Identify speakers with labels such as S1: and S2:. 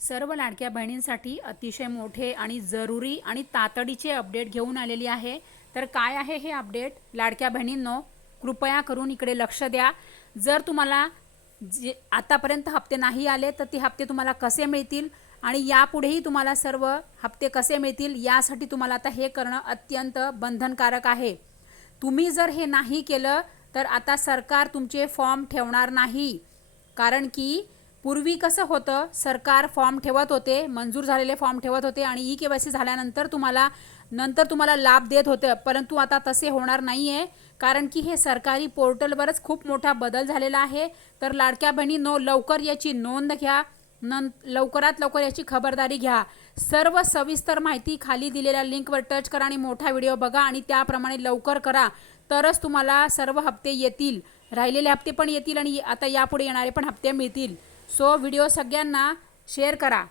S1: सर्व लाडक्या बहिणींसाठी अतिशय मोठे आणि जरुरी आणि तातडीचे अपडेट घेऊन आलेली आहे. तर काय आहे हे अपडेट? लाडक्या बहिणींनो कृपया करून इकडे लक्ष द्या. जर तुम्हाला जे आतापर्यंत हप्ते नाही आले तर ते हप्ते तुम्हाला कसे मिळतील? आणि यापुढेही तुम्हाला सर्व हप्ते कसे मिळतील? यासाठी तुम्हाला आता हे करणं अत्यंत बंधनकारक आहे. तुम्ही जर हे नाही केलं तर आता सरकार तुमचे फॉर्म ठेवणार नाही. कारण की पूर्वी कसं होतं सरकार फॉर्म ठेवत होते मंजूर झालेले फॉर्म ठेवत होते आणि ई के वाय सी झाल्यानंतर तुम्हाला नंतर तुम्हाला लाभ देत होतं परंतु आता तसे होणार नाही आहे कारण की हे सरकारी पोर्टलवरच खूप मोठा बदल झालेला आहे. तर लाडक्या बहिणी नो लवकर याची नोंद घ्या नं लवकरात लवकर याची खबरदारी घ्या. सर्व सविस्तर माहिती खाली दिलेल्या लिंकवर टच करा आणि मोठा व्हिडिओ बघा आणि त्याप्रमाणे लवकर करा. तरच तुम्हाला सर्व हप्ते येतील. राहिलेले हप्ते पण येतील आणि आता यापुढे येणारे पण हप्ते मिळतील. सो व्हिडिओ सगळ्यांना शेअर करा.